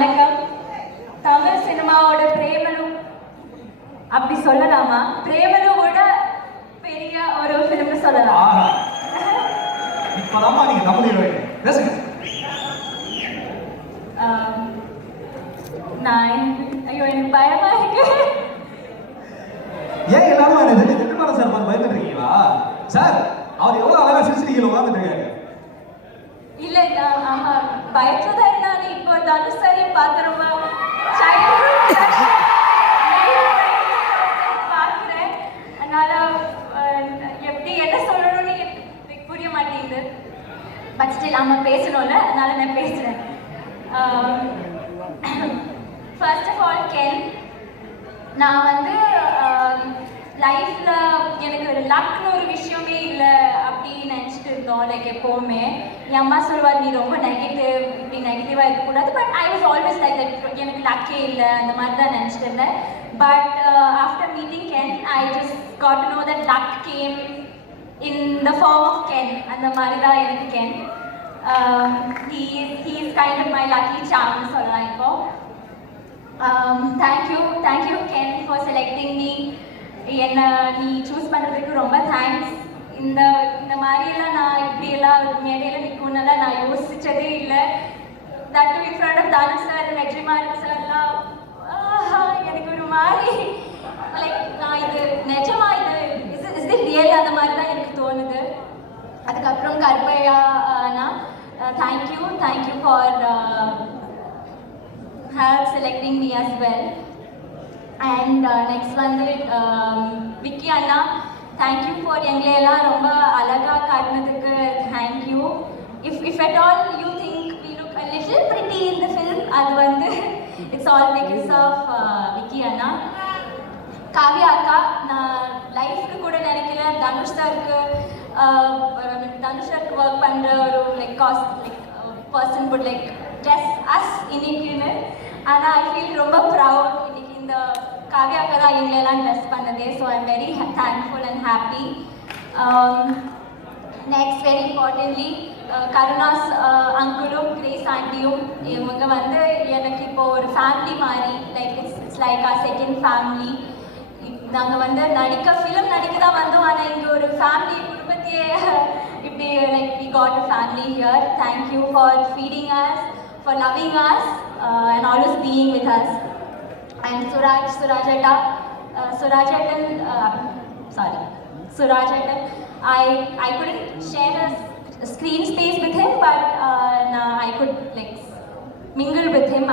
வணக்கம். தமிழ் சினிமாவோட பிரேமலு அப்படி சொல்லலாமா? பிரேமலு விட பெரிய ஒரு ஃபிலிம் சொல்லலாம். இப்பதாம்மா நீங்க தமிழ் ஹீரோயின் பேசுங்க. ஐயோ எனக்கு பயமா இருக்கு. ஏன் எல்லாரும் என்ன திட்டமான சார் பார்த்து பயந்துட்டு இருக்கீங்களா? சார் அவர் எவ்வளவு அழகா சிரிச்சிருக்கீங்க உட்காந்துட்டு இருக்காரு. இல்ல ஆமா பயத்துல தான் இருந்தானே. இப்போ தனுஷ் சாரையும் பார்த்து ரொம்ப பார்க்கிறேன். அதனால எப்படி என்ன சொல்லணும்னு எனக்கு புரிய மாட்டேங்குது. பட் ஸ்டில் நாம பேசணும்ல, அதனால நான் பேசுறேன். ஃபர்ஸ்ட் ஆஃப் ஆல் கென், நான் வந்து லைஃப்ல எனக்கு ஒரு லக்னு ஒரு விஷயமே இல்லை அப்படின்னு நினச்சிட்டு இருந்தோம். லைக் எப்போவுமே என் அம்மா சொல்லுவார், நீ ரொம்ப நெகட்டிவ், இப்படி நெகட்டிவாக இருக்கக்கூடாது. But I was always like that, எனக்கு லக்கே இல்லை அந்த மாதிரி தான் நினச்சிட்டு இருந்தேன். But after meeting Ken I just got to know that luck came in the form of Ken. அந்த மாதிரி தான் எனக்கு Ken. he is kind of my lucky charm சொல்லலாம். இப்போ thank you Ken for selecting me. என்ன நீ choose பண்ணுறதுக்கு ரொம்ப தேங்க்ஸ். இந்த மாதிரியெல்லாம் நான் இப்படியெல்லாம் மேடையில் நிற்கணும்னால நான் யோசிச்சதே இல்லை. That in front of Thanu sir, Vetrimaaran சார்லாம் எனக்கு ஒரு மாதிரி லைக் நான் இது நிஜமா இது இஸ் இட் ரியல் அந்த மாதிரி தான் எனக்கு தோணுது. அதுக்கப்புறம் Karuppaiya thank you for her selecting me as well. And next வந்து விக்கி அண்ணா, thank you for எங்களை எல்லாம் ரொம்ப அழகா காட்டினதுக்கு thank you. If at all you think we look a little pretty in the film, அது வந்து it's all because of Vicky அண்ணா. காவியா அக்கா, நான் லைஃப்க்கு கூட நினைக்கல தனுஷ் சாருக்கு ஒர்க் பண்ணுற ஒரு like cost like person would like dress us இன்னைக்குன்னு. ஆனால் ஐ ஃபீல் ரொம்ப ப்ரவுட் இன்னைக்கு இந்த காவியா அக்கா தான் எங்களெல்லாம் ட்ரெஸ் பண்ணதே. So I am very thankful and happy. Next very importantly Karunas அங்குளும் கிரேஸ் ஆண்டியும், இவங்க வந்து எனக்கு இப்போ ஒரு ஃபேமிலி மாதிரி, like it's like our second family. நாங்கள் வந்து ஃபிலிம் நடிக்க தான் வந்தோம், ஆனால் இங்கே ஒரு ஃபேமிலி குடும்பத்தையே இப்படி like we got a family here. Thank you for feeding us, for loving us and always being with us. And Surajatan, I couldn't share a screen space with him, but I could like mingle with him.